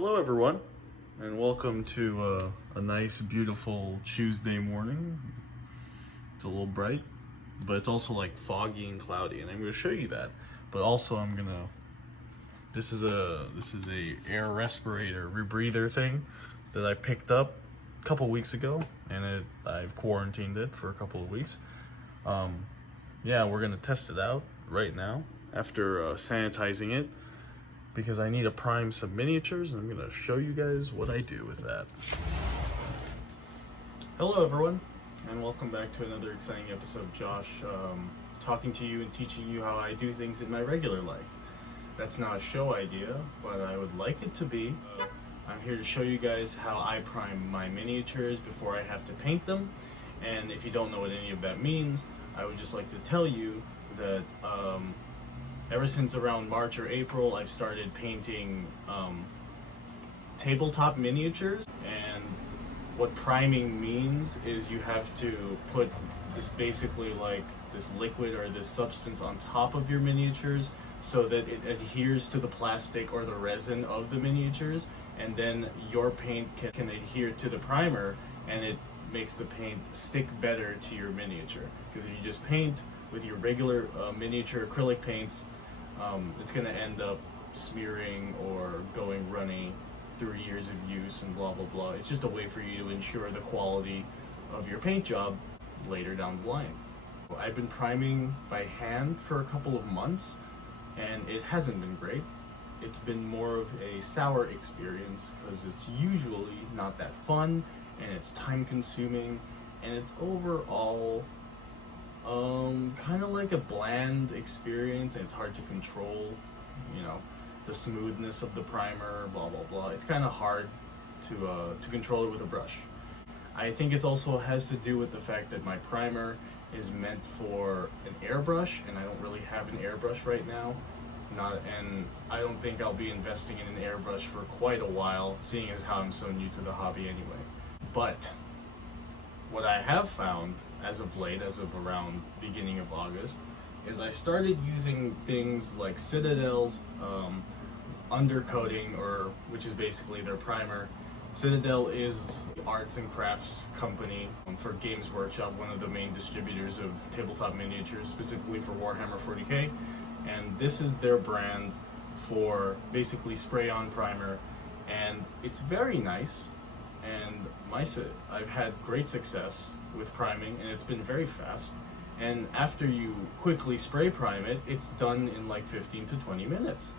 Hello everyone, and welcome to a nice beautiful Tuesday morning. It's a little bright, but it's also like foggy and cloudy, and I'm going to show you that. But also this is a air respirator rebreather thing that I picked up a couple weeks ago, and I've quarantined it for a couple of weeks. Yeah, we're going to test it out right now after sanitizing it, because I need to prime some miniatures, and I'm going to show you guys what I do with that. Hello everyone, and welcome back to another exciting episode. Josh, talking to you and teaching you how I do things in my regular life. That's not a show idea, but I would like it to be. I'm here to show you guys how I prime my miniatures before I have to paint them. And if you don't know what any of that means, I would just like to tell you that ever since around March or April, I've started painting tabletop miniatures. And what priming means is you have to put this basically like this liquid or this substance on top of your miniatures so that it adheres to the plastic or the resin of the miniatures, and then your paint can adhere to the primer, and it makes the paint stick better to your miniature. Because if you just paint with your regular miniature acrylic paints, it's going to end up smearing or going runny through years of use and blah blah blah. It's just a way for you to ensure the quality of your paint job later down the line. I've been priming by hand for a couple of months, and it hasn't been great. It's been more of a sour experience because it's usually not that fun, and it's time consuming, and it's overall kind of like a bland experience, and it's hard to control, you know, the smoothness of the primer, blah blah blah. It's kind of hard to control it with a brush. I think it also has to do with the fact that my primer is meant for an airbrush, and I don't really have an airbrush right now. And I don't think I'll be investing in an airbrush for quite a while, seeing as how I'm so new to the hobby anyway. But what I have found as of late, as of around beginning of August, is I started using things like Citadel's undercoating, which is basically their primer. Citadel is the arts and crafts company for Games Workshop, one of the main distributors of tabletop miniatures, specifically for Warhammer 40k. And this is their brand for basically spray-on primer, and it's very nice. And I've had great success with priming, and it's been very fast. And after you quickly spray prime it, it's done in like 15 to 20 minutes.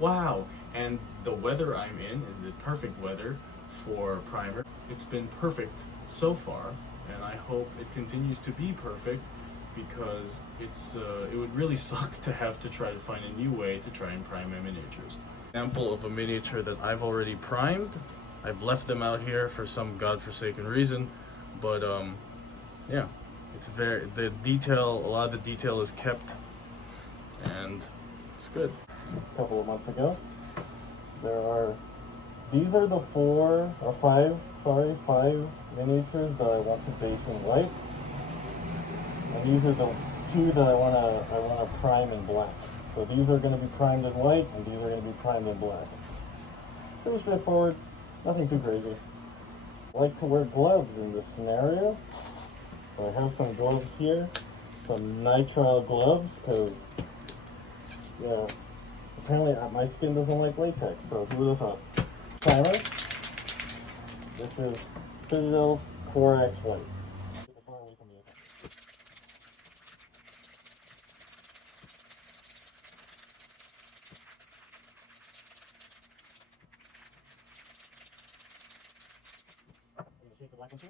Wow! And the weather I'm in is the perfect weather for primer. It's been perfect so far, and I hope it continues to be perfect, because it would really suck to have to try to find a new way to try and prime my miniatures. Example of a miniature that I've already primed. I've left them out here for some godforsaken reason, but yeah, it's a lot of the detail is kept, and it's good. A couple of months ago, these are the five miniatures that I want to base in white. And these are the two that I wanna prime in black. So these are going to be primed in white, and these are going to be primed in black. Pretty straightforward, nothing too crazy. I like to wear gloves in this scenario. So I have some gloves here, some nitrile gloves, because yeah, apparently my skin doesn't like latex. So who would have thought? Primer. This is Citadel's Corax white. Shake the black one too.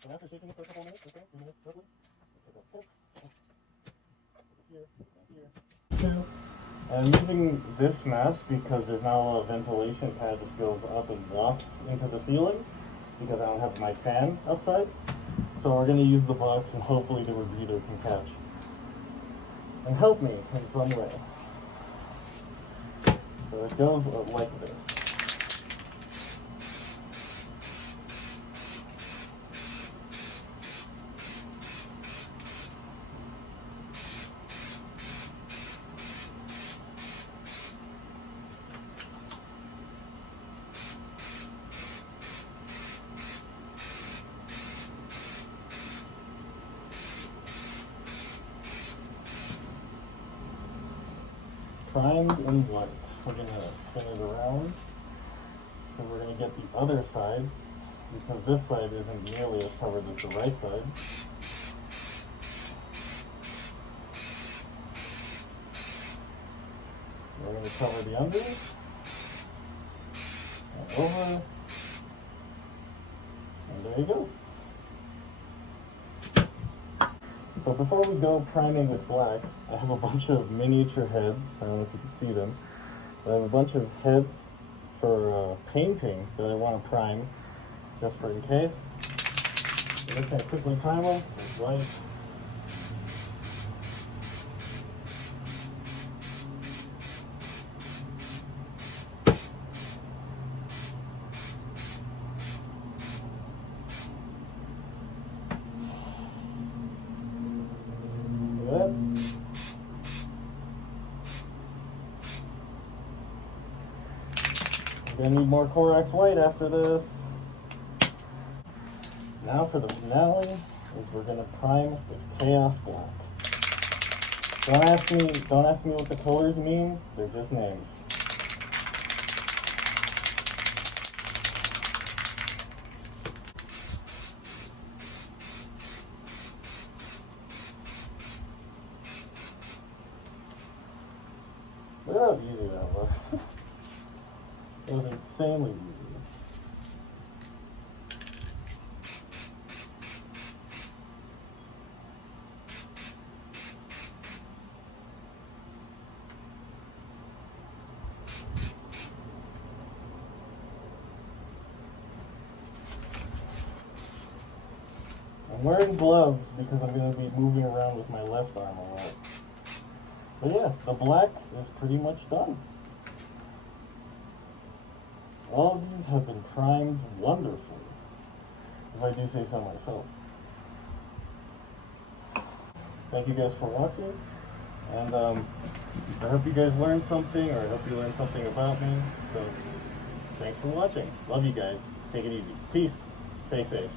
So after shaking it for a couple of minutes, okay, 2 minutes roughly, let's take a poke. Here. I'm using this mask because there's not a lot of ventilation. It kind of just goes up and wafts into the ceiling because I don't have my fan outside. So we're going to use the box, and hopefully the rebreather can catch and help me in some way. So it goes like this. primed in white. We're going to spin it around, and we're going to get the other side, because this side isn't nearly as covered as the right side. We're going to cover the under, and over, and there you go. So before we go priming with black, I have a bunch of miniature heads. I don't know if you can see them. I have a bunch of heads for painting that I want to prime, just for in case. So let's kind of quickly prime them with white. Gonna need more Corax white after this. Now for the finale is we're gonna prime with Chaos Black. Don't ask me what the colors mean, they're just names. Look how easy that was. It was insanely easy. I'm wearing gloves because I'm going to be moving around with my left arm a lot. But yeah, the black is pretty much done. All of these have been primed wonderfully, if I do say so myself. Thank you guys for watching, and I hope you guys learned something, or I hope you learned something about me. So, thanks for watching. Love you guys. Take it easy. Peace. Stay safe.